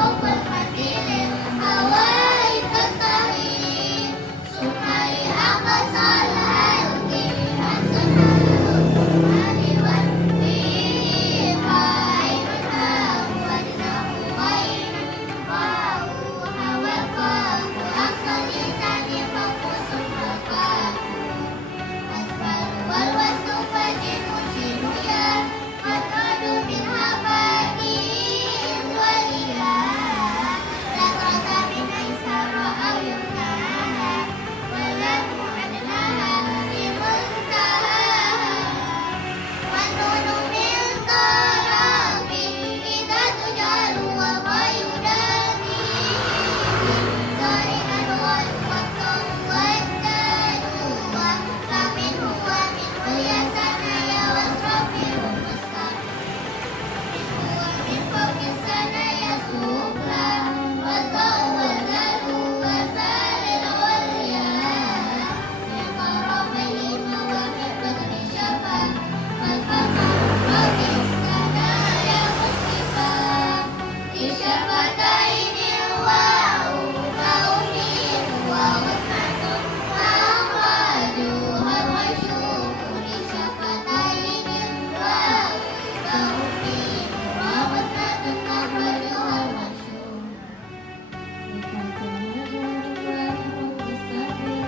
فوق الحديد الهواء تنتهي ثم لأقصى الأرض أنزل الرحمن والدين عينها وجهه غير واوها والقاف أقصى اللسان فوق الرقاق أسفل والوسط فجر شنويا والرعد منها فانيس وليا ذكرت من أيسر أو يمناها واللام أدناها لمنتهاها والنون من طرف إذا تجعل وما ينادي زارعا والخط والدال فمنه ومنه اليسنايا والصفر المستقيم ومن فوق الثنايا سفلى والضاء والذال وزال العليا من طرفيهما ومن بدر شفا والفخر فوق الثنايا مسلفا لشفتين الواو مومين وغنة وأخرجوها الوشوم لشفتين الواو مومين وغنة أخرجوها الوشوم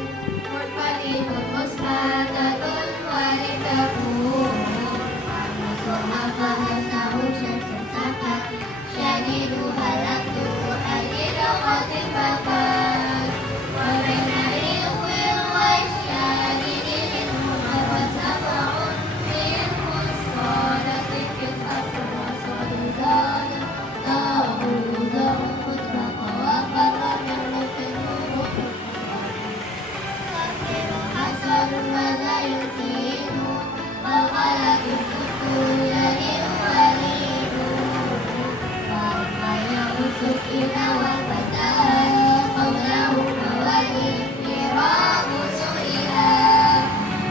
مرتقب مسحاتة ورثه ثم فهسه شمس سكت شديدها لقد حليل خطفقات وبين الريق والشديد منهما وسبع منه الصادق قصص وصد زاد طاغوت مطلق وفر من لطف صفر حسن ولا يزيد والغلب كل وليد وما يوسف إلى والفتاة قبله والإنفراد سئلا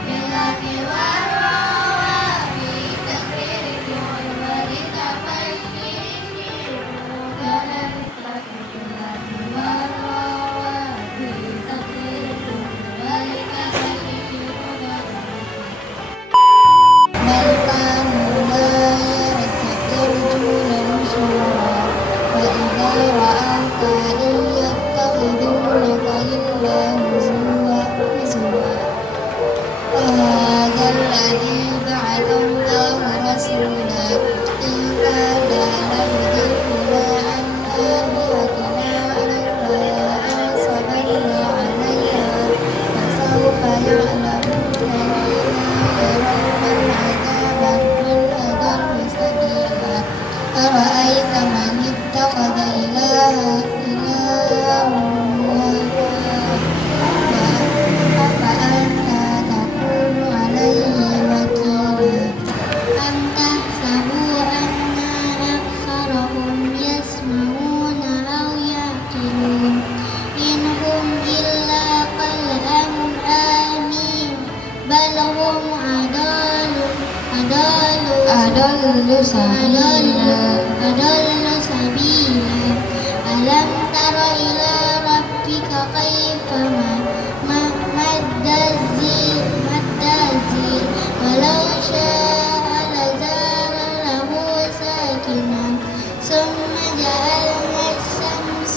بالله والراء في تقرير ولتبشر كان مثلك بالله والراء في تقرير ولتبشر بل كانوا لا يرجون نشورا وإذا رأوك إن يتخذونك إلا هزوا وهذا الذي بعث الله رسولا إن كان ليضلنا عن آلهتنا ولولا أن صبرنا عليها فسوف يعلمون الذين يرون العذاب من أضل سبيلا أرأيت من اتخذ إلهه هواه أفأنت تكون عليه وكيلا أم تحسب أن أكثرهم يسمعون أو يعقلون إن هم إلا كالأنعام بل هم أضل سبيلا ألم تر إلى ربك كيف مد الظل ولو شاء لجعل له ساكنا ثم جعلنا الشمس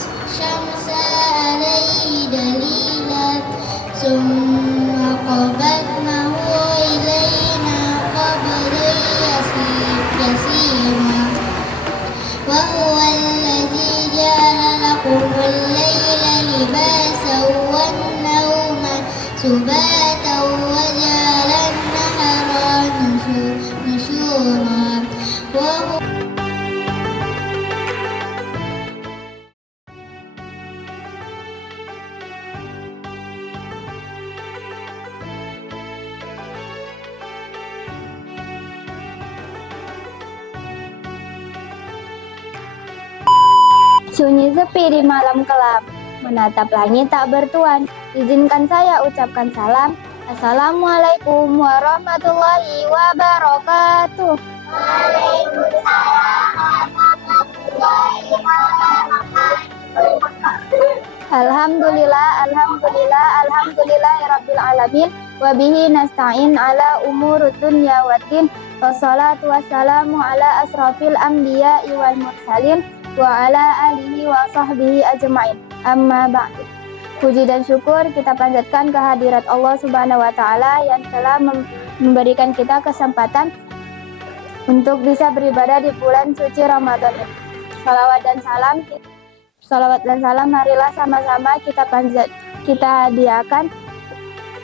عليه دليلا ثم قبضناه إلينا قبضا يسيرا وهو الذي جعل لكم الليل لباسا والنوم سباتا وجعل النهار نشورا وهو Sunyi sepi di malam kelam, menatap langit tak bertuan. Izinkan saya ucapkan salam. Assalamualaikum warahmatullahi wabarakatuh. Waalaikumsalam warahmatullahi wabarakatuh. Alhamdulillah, alhamdulillah, alhamdulillahirabbil alamin. Wa bihi nasta'in ala umurud dunya waddin. Wassalatu wassalamu ala asrafil anbiya'i wal mursalin wa ala alihi wa sahbihi ajma'in. Amma ba'du. Puji dan syukur kita panjatkan kehadirat Allah Subhanahu wa taala yang telah memberikan kita kesempatan untuk bisa beribadah di bulan suci Ramadan ini. Salawat dan salam marilah sama-sama kita hadiahkan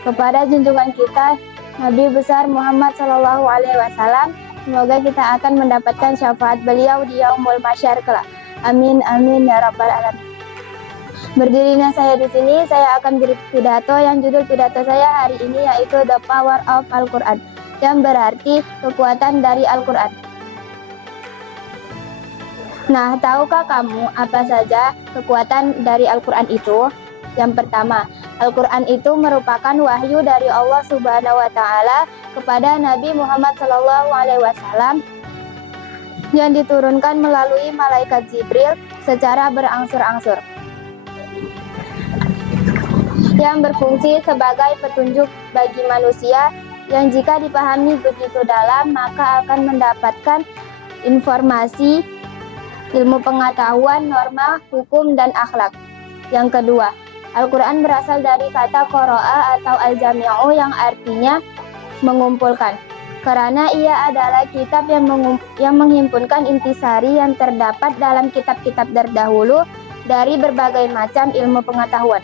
kepada junjungan kita Nabi besar Muhammad Shallallahu Alaihi Wasallam. Semoga kita akan mendapatkan syafaat beliau di yaumul mahsyar kelak. Amin amin ya rabbal alamin. Berdirinya saya di sini, saya akan berpidato yang judul pidato saya hari ini yaitu The Power of Al-Quran, yang berarti kekuatan dari Al-Quran. Nah, tahukah kamu apa saja kekuatan dari Al-Quran itu? Yang pertama, Al-Quran itu merupakan wahyu dari Allah Subhanahu wa taala kepada Nabi Muhammad SAW yang diturunkan melalui malaikat Jibril secara berangsur-angsur, yang berfungsi sebagai petunjuk bagi manusia yang jika dipahami begitu dalam maka akan mendapatkan informasi, ilmu pengetahuan, norma, hukum, dan akhlak. Yang kedua, Al-Quran berasal dari kata qoro'a atau al-jami'u yang artinya mengumpulkan. Karena ia adalah kitab yang menghimpunkan intisari yang terdapat dalam kitab-kitab terdahulu dari berbagai macam ilmu pengetahuan.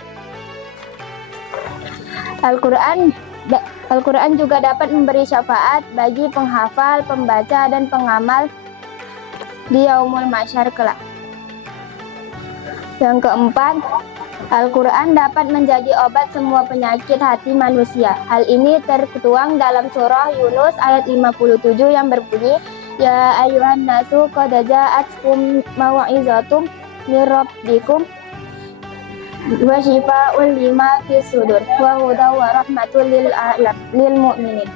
Al-Quran juga dapat memberi syafaat bagi penghafal, pembaca, dan pengamal di yaumul mahsyar kelak. Yang keempat, Al-Quran dapat menjadi obat semua penyakit hati manusia. Hal ini tertuang dalam surah Yunus ayat 57 yang berbunyi, Ya ayuhan nasu qad ja'atkum mau'izatum mir rabbikum wa shifaa'un lima fis sudur wa hudaw wa rahmatul lil mu'minin.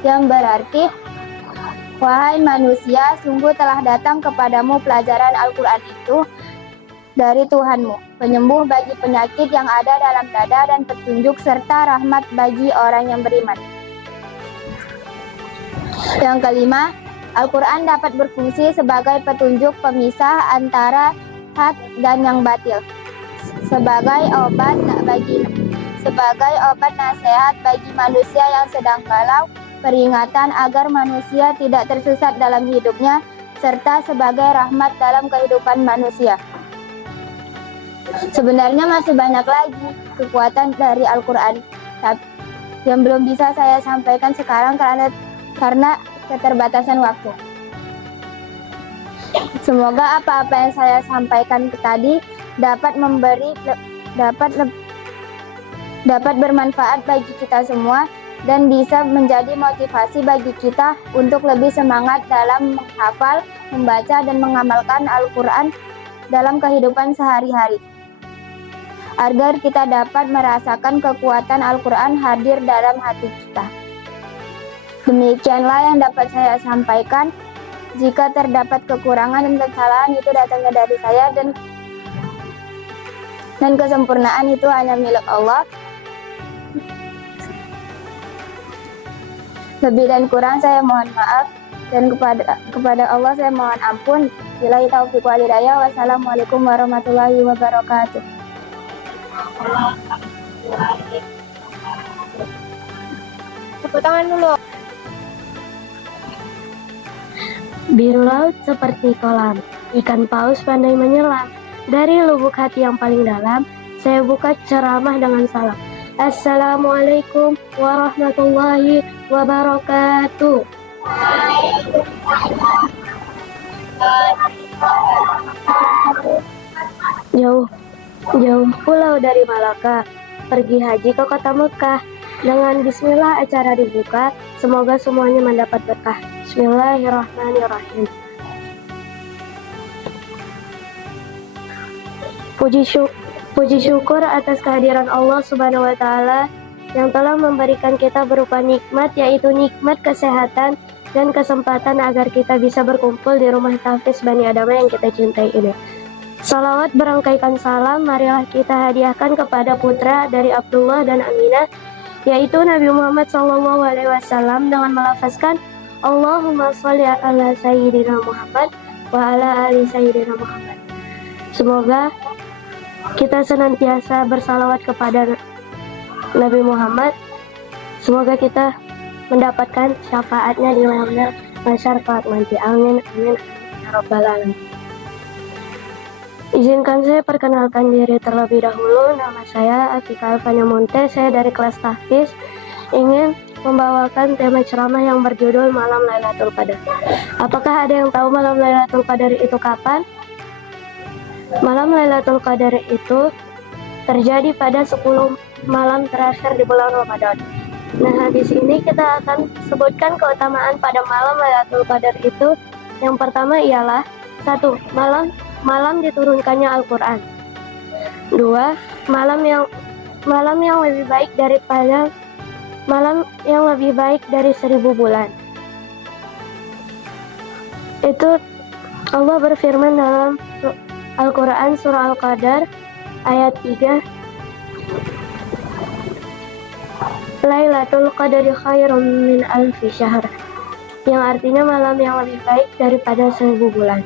Yang berarti, wahai manusia, sungguh telah datang kepadamu pelajaran Al-Quran itu dari Tuhanmu, penyembuh bagi penyakit yang ada dalam dada dan petunjuk serta rahmat bagi orang yang beriman. Yang kelima, Al-Quran dapat berfungsi sebagai petunjuk pemisah antara hak dan yang batil, sebagai obat nasihat bagi manusia yang sedang galau, peringatan agar manusia tidak tersesat dalam hidupnya, serta sebagai rahmat dalam kehidupan manusia. Sebenarnya masih banyak lagi kekuatan dari Al-Quran yang belum bisa saya sampaikan sekarang karena keterbatasan waktu. Semoga apa-apa yang saya sampaikan tadi dapat bermanfaat bagi kita semua dan bisa menjadi motivasi bagi kita untuk lebih semangat dalam menghafal, membaca, dan mengamalkan Al-Quran dalam kehidupan sehari-hari, agar kita dapat merasakan kekuatan Al-Quran hadir dalam hati kita. Demikianlah yang dapat saya sampaikan. Jika terdapat kekurangan dan kesalahan itu datangnya dari saya, dan kesempurnaan itu hanya milik Allah. Lebih dan kurang saya mohon maaf, dan kepada Allah saya mohon ampun. Billahi taufiq wal hidayah. Wassalamualaikum warahmatullahi wabarakatuh. Tepuk tangan dulu. Biru laut seperti kolam, ikan paus pandai menyelam. Dari lubuk hati yang paling dalam, saya buka ceramah dengan salam. Assalamualaikum warahmatullahi wabarakatuh. Jauh pulau dari Malaka, pergi haji ke kota Mekah. Dengan bismillah acara dibuka, semoga semuanya mendapat berkah. Bismillahirrahmanirrahim. Puji syukur atas kehadiran Allah Subhanahu wa taala yang telah memberikan kita berupa nikmat, yaitu nikmat kesehatan dan kesempatan agar kita bisa berkumpul di rumah tahfiz Bani Adama yang kita cintai ini. Salawat berangkaikan salam, marilah kita hadiahkan kepada putra dari Abdullah dan Aminah, yaitu Nabi Muhammad SAW dengan melafazkan Allahumma sholli ala Sayyidina Muhammad wa ala ali Sayyidina Muhammad. Semoga kita senantiasa bersalawat kepada Nabi Muhammad. Semoga kita mendapatkan syafaatnya di mahsyar kelak nanti. Amin, amin, ya rabbal alamin. Izinkan saya perkenalkan diri terlebih dahulu. Nama saya Afika Alfania Monte. Saya dari kelas tahfiz ingin membawakan tema ceramah yang berjudul Malam Lailatul Qadar. Apakah ada yang tahu Malam Lailatul Qadar itu kapan? Malam Lailatul Qadar itu terjadi pada 10 malam terakhir di bulan Ramadan. Nah, di sini kita akan sebutkan keutamaan pada malam Lailatul Qadar itu. Yang pertama ialah 1. Malam diturunkannya Al-Quran. 2. Malam yang lebih baik daripada malam yang lebih baik dari 1000 bulan. Itu Allah berfirman dalam Al-Quran surah Al-Qadar ayat 3, Lailatul Qadri khairum min alfi syahr, yang artinya malam yang lebih baik daripada 1000 bulan.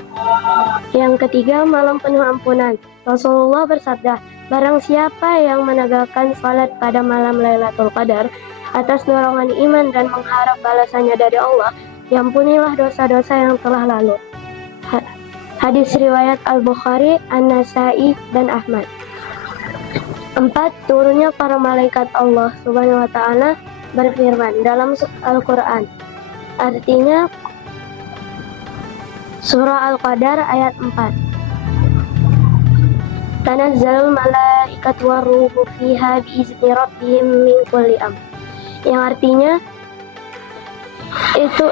Yang ketiga, malam penuh ampunan. Rasulullah bersabda, barang siapa yang menegakkan salat pada malam Lailatul Qadar atas dorongan iman dan mengharap balasannya dari Allah, diampunilah dosa-dosa yang telah lalu. Hadis riwayat Al-Bukhari, An-Nasai, dan Ahmad. 4. Turunnya para malaikat Allah Subhanahu wa Ta'ala berfirman dalam Al-Quran. Artinya surah Al-Qadar ayat 4. Tanazzalul malaikatu waruhu fiha biizni rabbihim min kulli amr. Yang artinya itu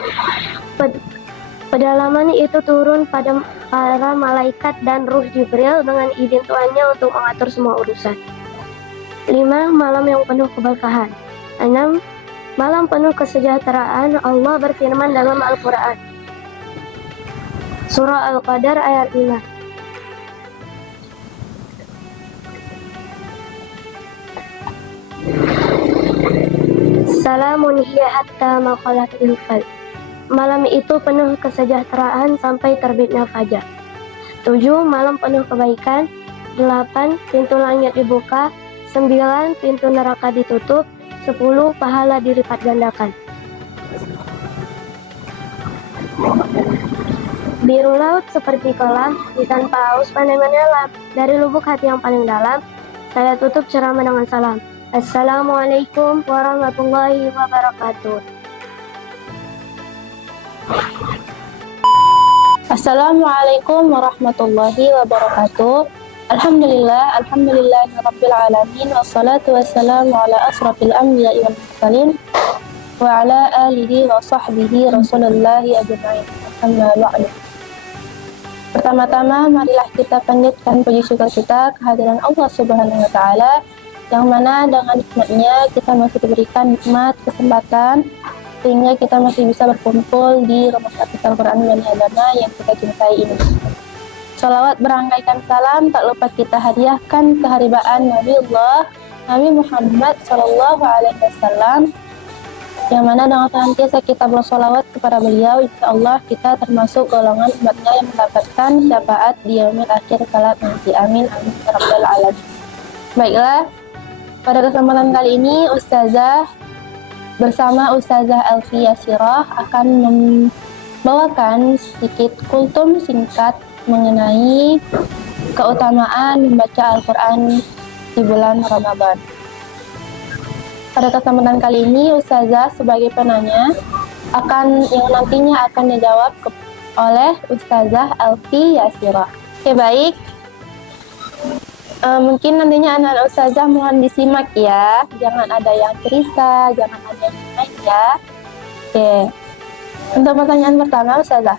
pedalaman itu turun pada para malaikat dan ruh Jibril dengan izin Tuhannya untuk mengatur semua urusan. 5. Malam yang penuh keberkahan. 6. Malam penuh kesejahteraan. Allah berfirman dalam Al-Quran surah Al-Qadar ayat 5. Salamun hiya hatta maqalatil fajr. Malam itu penuh kesejahteraan sampai terbitnya fajar. 7. Malam penuh kebaikan. 8. Pintu langit dibuka. 9. Pintu neraka ditutup. 10. Pahala dilipat gandakan. Biru laut seperti kolam, ikan paus pandai menyelam. Dari lubuk hati yang paling dalam, saya tutup ceramah dengan salam. Assalamualaikum warahmatullahi wabarakatuh. Assalamualaikum warahmatullahi wabarakatuh. Alhamdulillahirabbil alamin, wassalatu wassalamu ala asrafil anbiya'i wal mursalin wa ala alihi wa sahbihi rasulillahi ajma'in. Amma ba'du. Pertama-tama marilah kita panjatkan puji syukur kita kehadiran Allah Subhanahu wa Ta'ala, yang mana dengan nikmatnya kita masih diberikan nikmat kesempatan sehingga kita masih bisa berkumpul di Rumah Sakit Al-Quran Bani Adama yang kita cintai ini. Salawat berangkaikan salam tak lupa kita hadiahkan keharibaan Nabi Muhammad SAW, yang mana dengan senantiasa kita bersolawat kepada beliau, insya Allah kita termasuk golongan umatnya yang mendapatkan syafaat di yaumil akhir kelak nanti. Amin, amin, ya rabbal alamin. Baiklah, pada kesempatan kali ini Ustazah bersama Ustazah Elfi Yasirah akan membawakan sedikit kultum singkat mengenai keutamaan membaca Al-Quran di bulan Ramadan. Pada kesempatan kali ini Ustazah sebagai penanya yang nantinya akan dijawab oleh Ustazah Elfi Yasirah. Oke, baik. Mungkin nantinya anak Ustazah mohon disimak ya. Jangan ada yang cerita, jangan ada yang main ya. Oke. Untuk pertanyaan pertama Ustazah,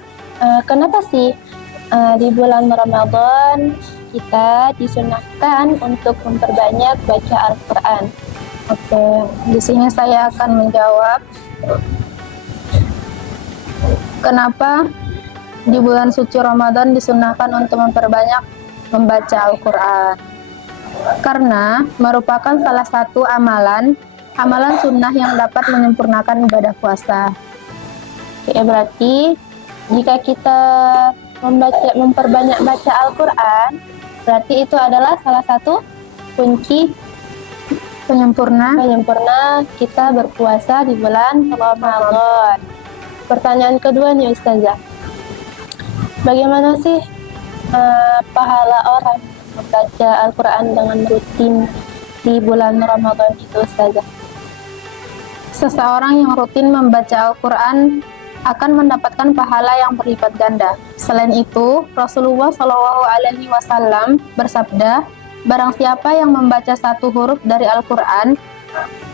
kenapa sih di bulan Ramadan kita disunahkan untuk memperbanyak baca Al-Quran? Oke, di sini saya akan menjawab kenapa di bulan suci Ramadan disunahkan untuk memperbanyak membaca Al-Quran karena merupakan salah satu amalan sunnah yang dapat menyempurnakan ibadah puasa. Oke, berarti jika kita memperbanyak baca Al-Quran, berarti itu adalah salah satu kunci penyempurna kita berpuasa di bulan Ramadan. Pertanyaan kedua nih Ustazah, bagaimana sih pahala orang membaca Al-Quran dengan rutin di bulan Ramadan itu Ustazah? Seseorang yang rutin membaca Al-Quran akan mendapatkan pahala yang berlipat ganda. Selain itu, Rasulullah SAW bersabda, barang siapa yang membaca satu huruf dari Al-Quran,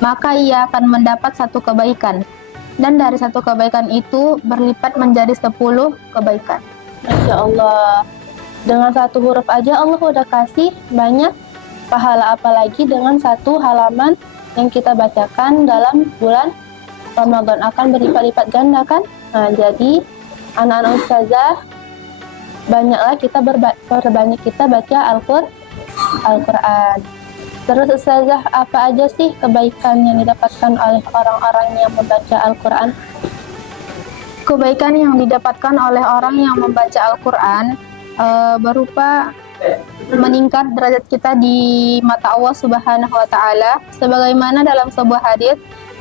maka ia akan mendapat satu kebaikan. Dan dari satu kebaikan itu berlipat menjadi 10 kebaikan. Masya Allah. Dengan satu huruf aja Allah udah kasih banyak pahala, apalagi dengan satu halaman yang kita bacakan dalam bulan Ramadan akan berlipat-lipat ganda kan? Nah, jadi anak-anak ustazah banyaklah kita berbanyak kita baca Al-Quran. Terus ustazah, apa aja sih kebaikan yang didapatkan oleh orang-orang yang membaca Al-Quran? Kebaikan yang didapatkan oleh orang yang membaca Al-Quran berupa meningkat derajat kita di mata Allah Subhanahu wa taala, sebagaimana dalam sebuah hadis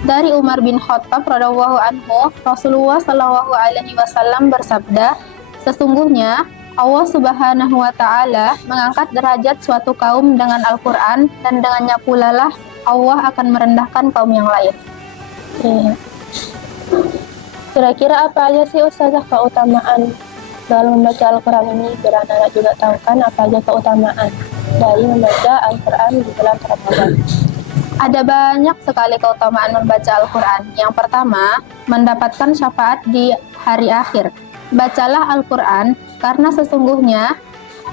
dari Umar bin Khattab radhiyallahu anhu, Rasulullah shallallahu alaihi wasallam bersabda, sesungguhnya Allah Subhanahu wa taala mengangkat derajat suatu kaum dengan Al-Qur'an, dan dengannya pula lah Allah akan merendahkan kaum yang lain. Kira-kira apa aja sih Ustazah keutamaan dalam membaca Al-Quran ini? Biar anak-anak juga tahu kan apa aja keutamaan dari membaca Al-Quran di bulan Ramadan. Ada banyak sekali keutamaan membaca Al-Quran. Yang pertama, mendapatkan syafaat di hari akhir. Bacalah Al-Quran karena sesungguhnya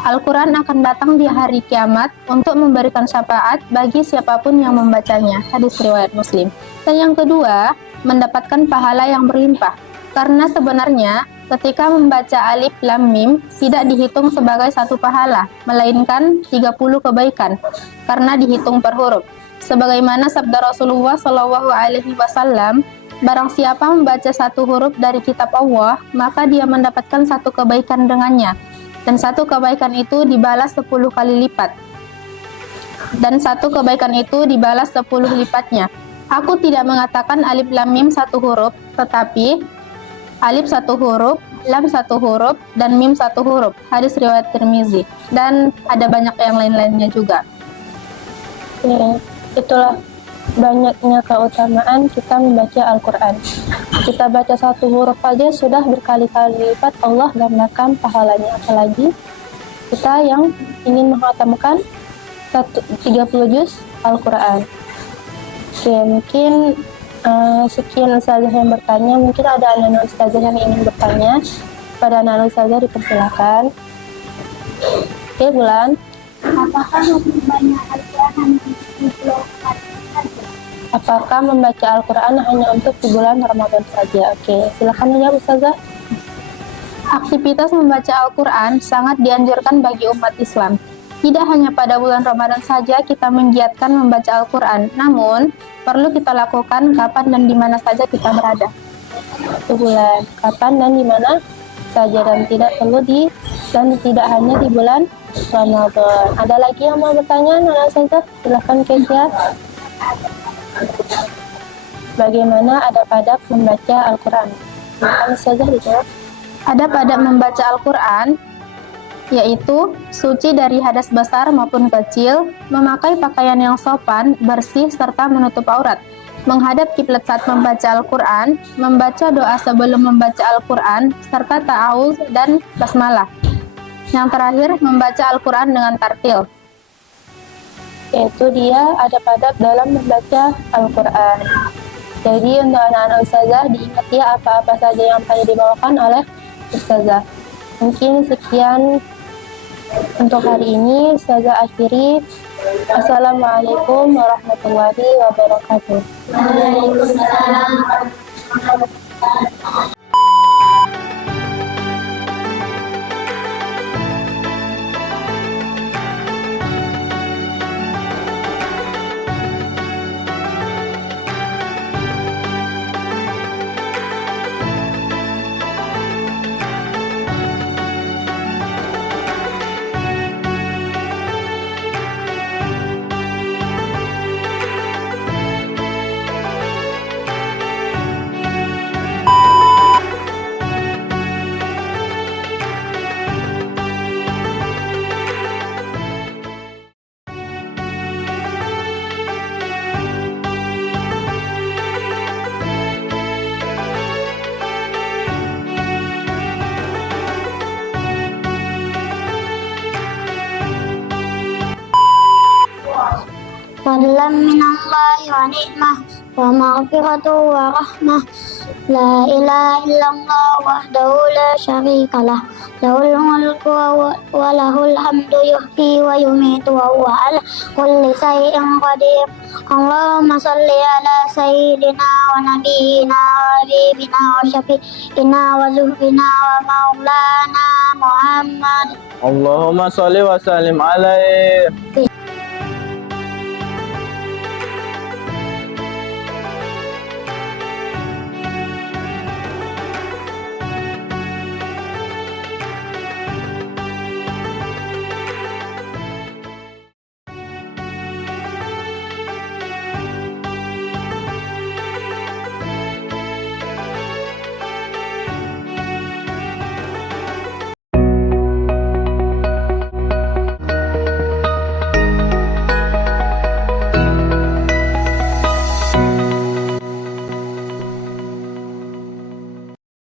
Al-Quran akan datang di hari kiamat untuk memberikan syafaat bagi siapapun yang membacanya. Hadis riwayat Muslim. Dan yang kedua, mendapatkan pahala yang berlimpah. Karena sebenarnya ketika membaca Alif Lam Mim tidak dihitung sebagai satu pahala, melainkan 30 kebaikan karena dihitung per huruf. Sebagaimana sabda Rasulullah Shallallahu alaihi wasallam, barang siapa membaca satu huruf dari kitab Allah, maka dia mendapatkan satu kebaikan dengannya. Dan satu kebaikan itu dibalas 10 kali lipat. Dan satu kebaikan itu dibalas 10 lipatnya. Aku tidak mengatakan Alif Lam Mim satu huruf, tetapi Alif satu huruf, Lam satu huruf, dan Mim satu huruf. Hadis riwayat Tirmizi. Dan ada banyak yang lain-lainnya juga. Itulah banyaknya keutamaan kita membaca Al-Quran. Kita baca satu huruf aja sudah berkali-kali lipat Allah gandakan pahalanya. Apalagi kita yang ingin menghatamkan 30 juz Al-Quran. Oke, mungkin sekian ustazah yang bertanya. Mungkin ada anak-anak ustazah yang ingin bertanya. Pada anak-anak ustazah dipersilakan. Oke, Bulan. Apakah membaca Al-Quran di bulan Apakah membaca Al-Quran hanya untuk di bulan Ramadan saja? Oke, silakan ya ustazah. Aktivitas membaca Al-Quran sangat dianjurkan bagi umat Islam. Tidak hanya pada bulan Ramadan saja kita menggiatkan membaca Al-Quran, namun perlu kita lakukan kapan dan di mana saja kita berada. Itu bulan, kapan dan di mana saja, dan tidak tidak hanya di bulan Ramadan. Ada lagi yang mau bertanya? Nana saja, silahkan Kesia. Bagaimana adab-adab membaca Al-Quran? Silahkan saja dijawab. Adab-adab membaca Al-Quran yaitu suci dari hadas besar maupun kecil, memakai pakaian yang sopan, bersih, serta menutup aurat, menghadap kiblat saat membaca Al-Quran, membaca doa sebelum membaca Al-Quran, serta ta'awuz dan basmalah. Yang terakhir, membaca Al-Quran dengan tartil. Itu dia adab-adab dalam membaca Al-Quran. Jadi untuk anak-anak ustazah diingat ya apa-apa saja yang tadi dibawakan oleh ustazah. Mungkin sekian untuk hari ini, ustazah akhiri. Assalamualaikum warahmatullahi wabarakatuh. Waalaikumsalam. فضلا من الله ونعمة ومغفرة ورحمة لا إله إلا الله وحده لا شريك له له الملك وله الحمد يحيي ويميت وهو على كل شيء قدير اللهم صل على سيدنا ونبينا وحبيبنا وشفيعنا وزهرنا ومولانا محمد Allahumma sholli wa sallim alaihi.